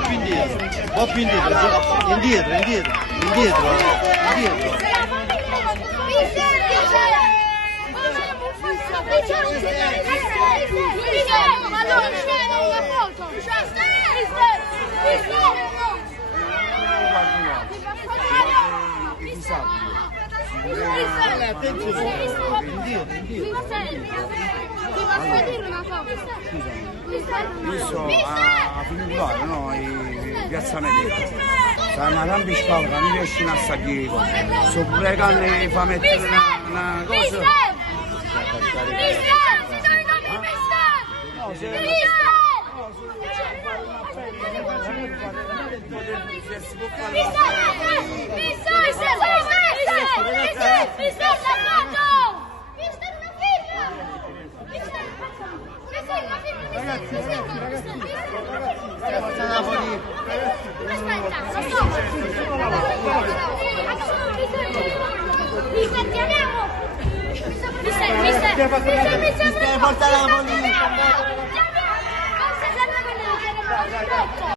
po' più indietro, un po' più indietro, indietro, indietro, indietro, indietro. Io sto a Funiculare, no? In Piazza Medea. Stanno tanti scavoli, non riescono a salire. Sto pure che fa mettere una cosa. Forza Napoli! Mister, Forza Napoli!